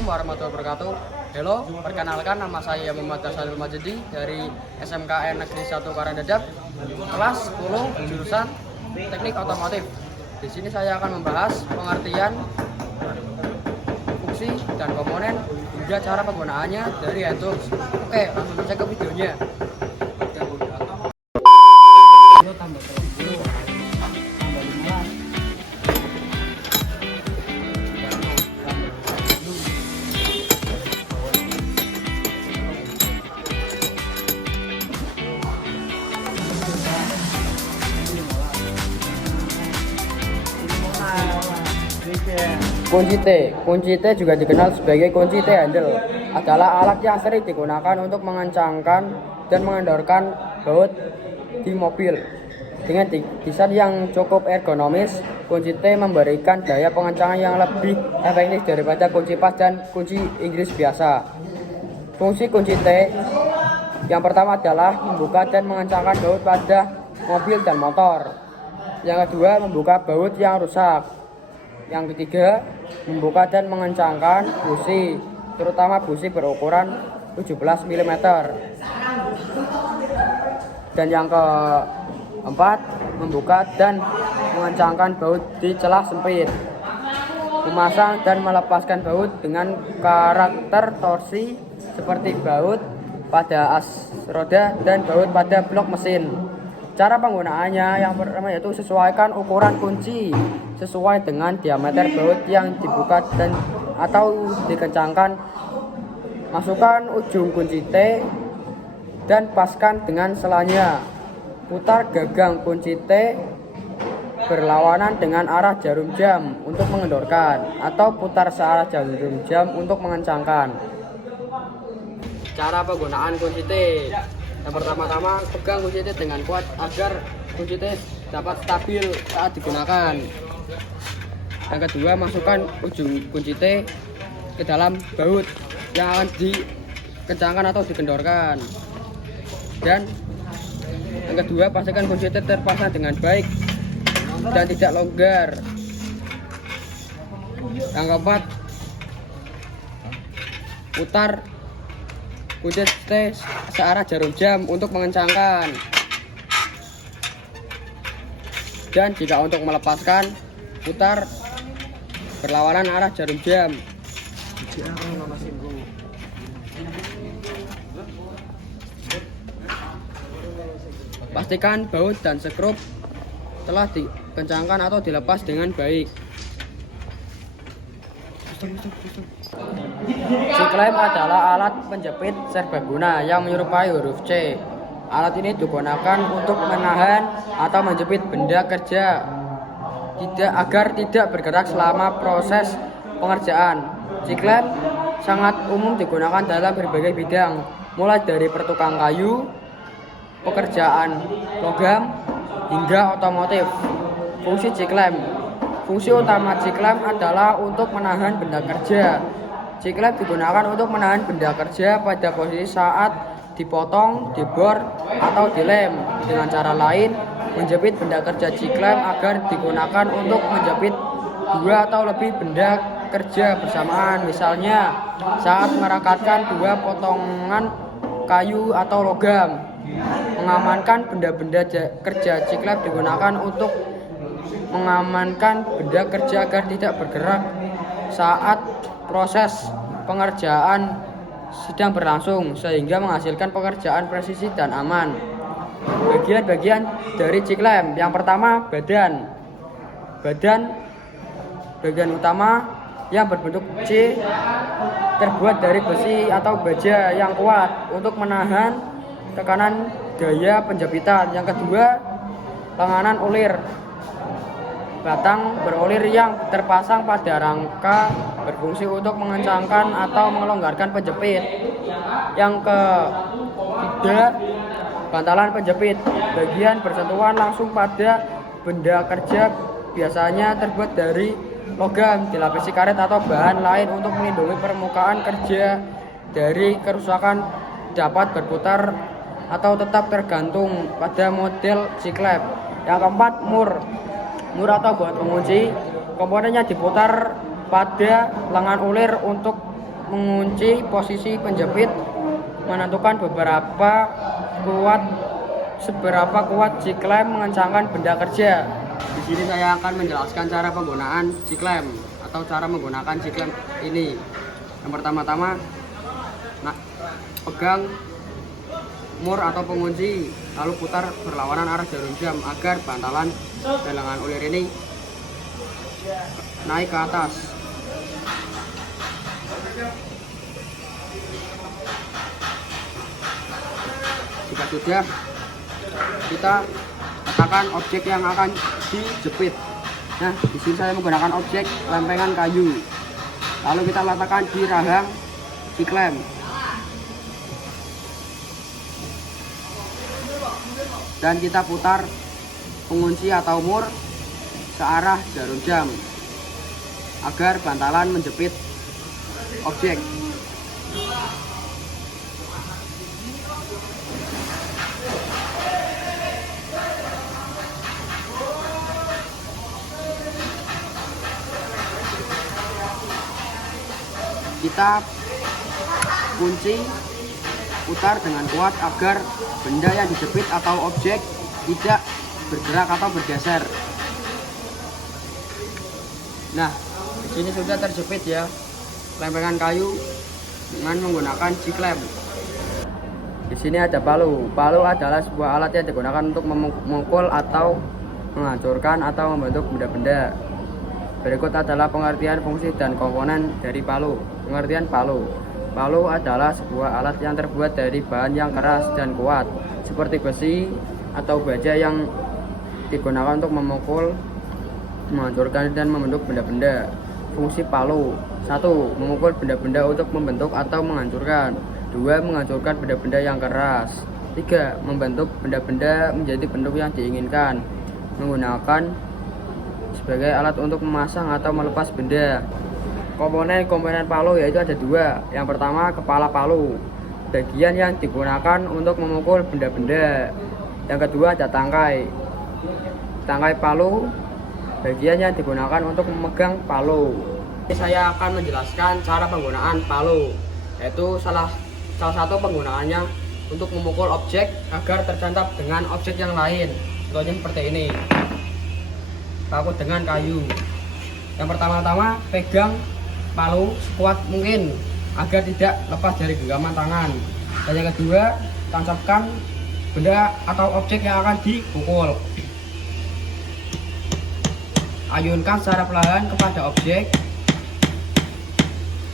Assalamualaikum warahmatullahi wabarakatuh. Halo, perkenalkan nama saya Muhammad Hasanul Majidi dari SMKN Negeri 1 Karangdadap, kelas 10 jurusan Teknik Otomotif. Di sini saya akan membahas pengertian fungsi dan komponen hingga cara penggunaannya dari hand tools. Oke, langsung saja ke videonya. Kunci T juga dikenal sebagai kunci T handle, adalah alat yang sering digunakan untuk mengencangkan dan mengendorkan baut di mobil. Dengan desain yang cukup ergonomis, kunci T memberikan daya pengencangan yang lebih efektif daripada kunci pas dan kunci Inggris biasa. Fungsi kunci T yang pertama adalah membuka dan mengencangkan baut pada mobil dan motor. Yang kedua, membuka baut yang rusak. Yang ketiga, membuka dan mengencangkan busi, terutama busi berukuran 17 mm. Dan yang keempat, membuka dan mengencangkan baut di celah sempit. Memasang dan melepaskan baut dengan karakter torsi seperti baut pada as roda dan baut pada blok mesin. Cara penggunaannya yang pertama yaitu sesuaikan ukuran kunci sesuai dengan diameter baut yang dibuka dan atau dikencangkan. Masukkan ujung kunci T dan paskan dengan selanya. Putar gagang kunci T berlawanan dengan arah jarum jam untuk mengendorkan atau putar searah jarum jam untuk mengencangkan. Cara penggunaan kunci T. Yang pertama-tama, pegang kunci T dengan kuat agar kunci T dapat stabil saat digunakan. Yang kedua, masukkan ujung kunci T ke dalam baut yang akan dikencangkan atau dikendorkan. Dan yang kedua, pastikan kunci T terpasang dengan baik dan tidak longgar. Yang keempat, putar kunci T searah jarum jam untuk mengencangkan. Dan jika untuk melepaskan, putar berlawanan arah jarum jam. Pastikan baut dan skrup telah dikencangkan atau dilepas dengan baik. C-clamp adalah alat penjepit serbaguna yang menyerupai huruf C. Alat ini digunakan untuk menahan atau menjepit benda kerja agar tidak bergerak selama proses pengerjaan. C-clamp sangat umum digunakan dalam berbagai bidang, mulai dari pertukang kayu, pekerjaan logam, hingga otomotif. Fungsi C-clamp. Fungsi utama C-clamp adalah untuk menahan benda kerja. C-clamp digunakan untuk menahan benda kerja pada posisi saat dipotong, dibor, atau dilem. Dengan cara lain, menjepit benda kerja C-clamp agar digunakan untuk menjepit dua atau lebih benda kerja bersamaan. Misalnya, saat merekatkan dua potongan kayu atau logam. Mengamankan benda-benda kerja C-clamp digunakan untuk mengamankan benda kerja agar tidak bergerak saat proses pengerjaan sedang berlangsung, sehingga menghasilkan pekerjaan presisi dan aman. Bagian-bagian dari C-clamp. Yang pertama, badan. Bagian utama yang berbentuk C terbuat dari besi atau baja yang kuat untuk menahan tekanan gaya penjepitan. Yang kedua, penganan ulir. Batang berulir yang terpasang pada rangka berfungsi untuk mengencangkan atau melonggarkan penjepit. Yang ketiga, bantalan penjepit. Bagian bersentuhan langsung pada benda kerja biasanya terbuat dari logam, dilapisi karet atau bahan lain untuk melindungi permukaan kerja dari kerusakan. Dapat berputar atau tetap tergantung pada model C-clamp. Yang keempat, mur atau buat pengunci. Komponennya diputar pada lengan ulir untuk mengunci posisi penjepit, menentukan seberapa kuat G-clamp mengencangkan benda kerja. Di sini saya akan menjelaskan cara penggunaan G-clamp atau cara menggunakan G-clamp ini. Yang pertama-tama, pegang mur atau pengunci, lalu putar berlawanan arah jarum jam agar bantalan galangan ulir ini naik ke atas. Jika sudah, kita letakkan objek yang akan dijepit. Nah, di sini saya menggunakan objek lempengan kayu. Lalu kita letakkan di rahang G-clamp. Dan kita putar pengunci atau mur ke arah jarum jam agar bantalan menjepit objek. Kita kunci putar dengan kuat agar benda yang dijepit atau objek tidak bergerak atau bergeser. Nah, di sini sudah terjepit ya lempengan kayu dengan menggunakan G-clamp. Di sini ada palu. Palu adalah sebuah alat yang digunakan untuk memukul atau menghancurkan atau membentuk benda-benda. Berikut adalah pengertian fungsi dan komponen dari palu. Pengertian palu. Palu adalah sebuah alat yang terbuat dari bahan yang keras dan kuat, seperti besi atau baja yang digunakan untuk memukul, menghancurkan, dan membentuk benda-benda. Fungsi palu: 1. Memukul benda-benda untuk membentuk atau menghancurkan. 2. Menghancurkan benda-benda yang keras. 3. Membentuk benda-benda menjadi bentuk yang diinginkan, menggunakan sebagai alat untuk memasang atau melepas benda. Komponen palu yaitu ada 2. Yang pertama, kepala palu, bagian yang digunakan untuk memukul benda-benda. Yang kedua ada tangkai palu, bagian yang digunakan untuk memegang palu. Ini saya akan menjelaskan cara penggunaan palu, yaitu salah satu penggunaannya untuk memukul objek agar tercantap dengan objek yang lain. Contohnya seperti ini, paku dengan kayu. Yang pertama-tama, pegang palu sekuat mungkin agar tidak lepas dari genggaman tangan. Dan yang kedua, tancapkan benda atau objek yang akan dipukul. Ayunkan secara perlahan kepada objek.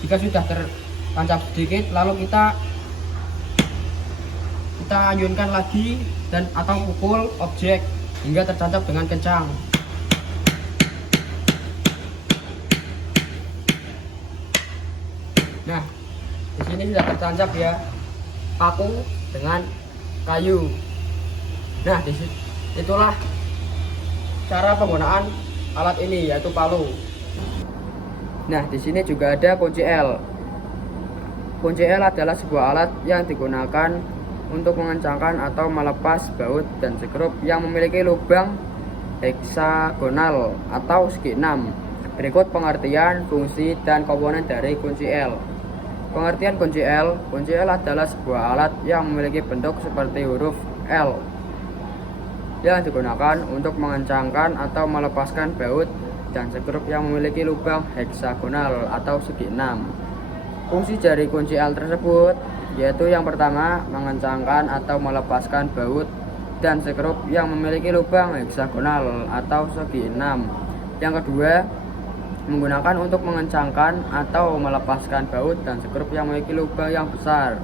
Jika sudah tertancap sedikit, lalu kita ayunkan lagi dan atau pukul objek hingga tertancap dengan kencang. Nah, di sini sudah tertancap ya paku dengan kayu. Nah, itulah cara penggunaan alat ini, yaitu palu. Nah, di sini juga ada kunci L. Kunci L adalah sebuah alat yang digunakan untuk mengencangkan atau melepas baut dan sekrup yang memiliki lubang heksagonal atau segi 6. Berikut pengertian, fungsi, dan komponen dari kunci L. Pengertian kunci L. Kunci L adalah sebuah alat yang memiliki bentuk seperti huruf L yang digunakan untuk mengencangkan atau melepaskan baut dan sekrup yang memiliki lubang heksagonal atau segi 6. Fungsi dari kunci L tersebut yaitu yang pertama, mengencangkan atau melepaskan baut dan sekrup yang memiliki lubang heksagonal atau segi 6. Yang kedua, menggunakan untuk mengencangkan atau melepaskan baut dan sekrup yang memiliki lubang yang besar.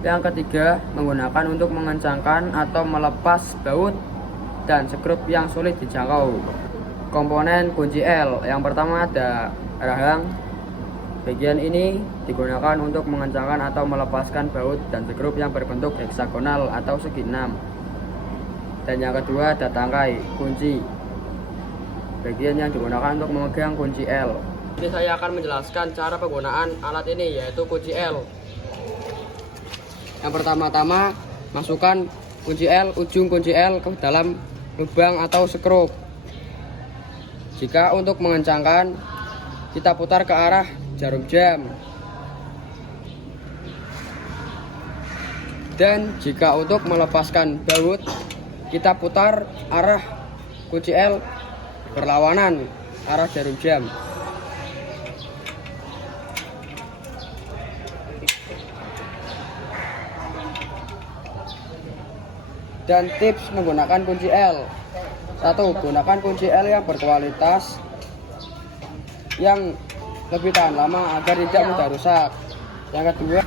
Yang ketiga, menggunakan untuk mengencangkan atau melepas baut dan sekrup yang sulit dijangkau. Komponen kunci L. Yang pertama ada rahang. Bagian ini digunakan untuk mengencangkan atau melepaskan baut dan sekrup yang berbentuk heksagonal atau segi 6. Dan yang kedua ada tangkai kunci, bagian yang digunakan untuk memegang kunci L. Ini saya akan menjelaskan cara penggunaan alat ini, yaitu kunci L. Yang pertama-tama, masukkan ujung kunci L ke dalam lubang atau sekrup. Jika untuk mengencangkan, kita putar ke arah jarum jam. Dan jika untuk melepaskan baut, kita putar arah kunci L berlawanan arah jarum jam. Dan tips menggunakan kunci L: 1. Gunakan kunci L yang berkualitas yang lebih tahan lama agar tidak mudah rusak. Yang kedua,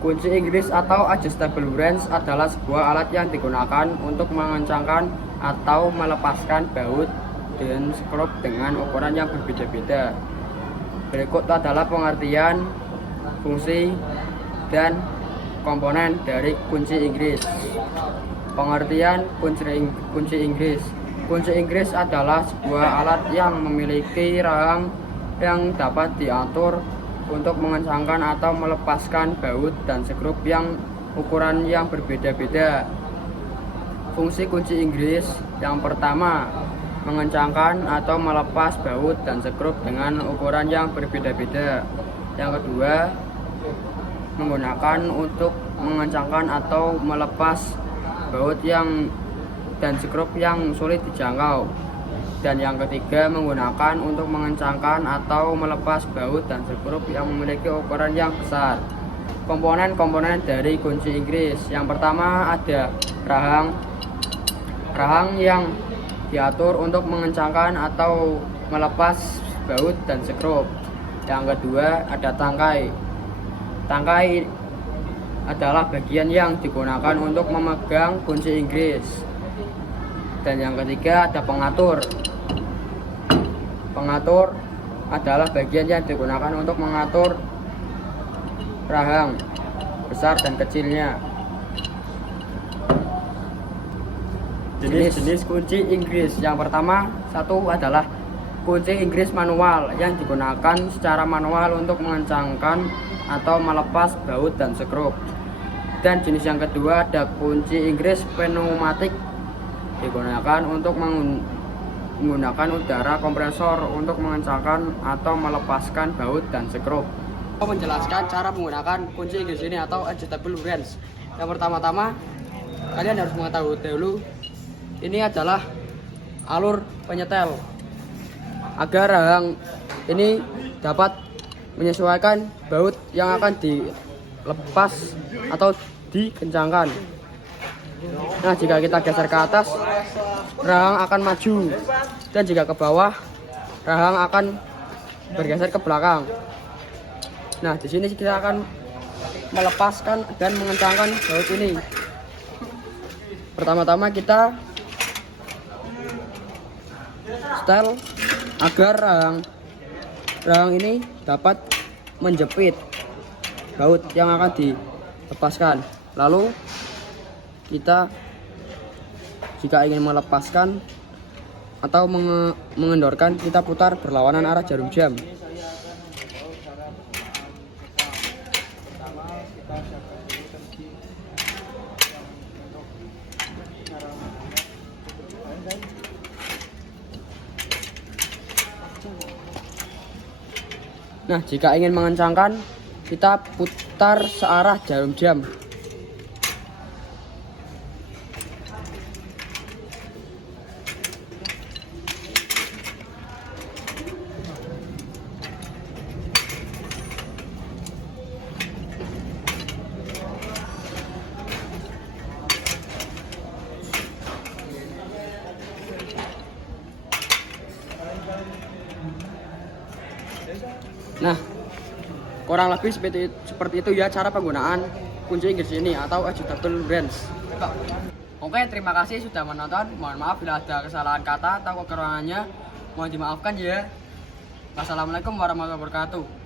kunci Inggris atau adjustable wrench adalah sebuah alat yang digunakan untuk mengencangkan atau melepaskan baut dan skrup dengan ukuran yang berbeda-beda. Berikut adalah pengertian, fungsi, dan komponen dari kunci Inggris. Pengertian kunci Inggris. Kunci Inggris adalah sebuah alat yang memiliki rahang yang dapat diatur untuk mengencangkan atau melepaskan baut dan skrup yang ukuran yang berbeda-beda. Fungsi kunci Inggris: yang pertama, mengencangkan atau melepas baut dan skrup dengan ukuran yang berbeda-beda. Yang kedua, menggunakan untuk mengencangkan atau melepas baut dan skrup yang sulit dijangkau. Dan yang ketiga, menggunakan untuk mengencangkan atau melepas baut dan skrup yang memiliki ukuran yang besar. Komponen-komponen dari kunci Inggris: yang pertama ada rahang yang diatur untuk mengencangkan atau melepas baut dan skrup. Yang kedua ada tangkai. Tangkai adalah bagian yang digunakan untuk memegang kunci Inggris. Dan yang ketiga ada pengatur. Pengatur adalah bagian yang digunakan untuk mengatur rahang besar dan kecilnya. Jenis-jenis kunci Inggris: yang pertama, 1 adalah kunci Inggris manual yang digunakan secara manual untuk mengencangkan atau melepas baut dan skrup. Dan jenis yang kedua ada kunci Inggris pneumatik, digunakan untuk menggunakan udara kompresor untuk mengencangkan atau melepaskan baut dan skrup. Menjelaskan cara menggunakan kunci Inggris ini atau adjustable wrench. Yang pertama-tama, kalian harus mengetahui dahulu ini adalah alur penyetel agar rahang ini dapat menyesuaikan baut yang akan dilepas atau dikencangkan. Nah, jika kita geser ke atas, rahang akan maju, dan jika ke bawah, rahang akan bergeser ke belakang. Nah, di sini kita akan melepaskan dan mengencangkan baut ini. Pertama-tama kita setel agar rahang ini dapat menjepit baut yang akan dilepaskan. Lalu kita jika ingin melepaskan atau mengendorkan, kita putar berlawanan arah jarum jam. Nah, jika ingin mengencangkan, kita putar searah jarum jam. Nah, kurang lebih seperti itu ya cara penggunaan kunci Inggris ini atau adjustable wrench. Oke, terima kasih sudah menonton. Mohon maaf bila ada kesalahan kata atau kekurangannya. Mohon dimaafkan ya. Wassalamualaikum warahmatullahi wabarakatuh.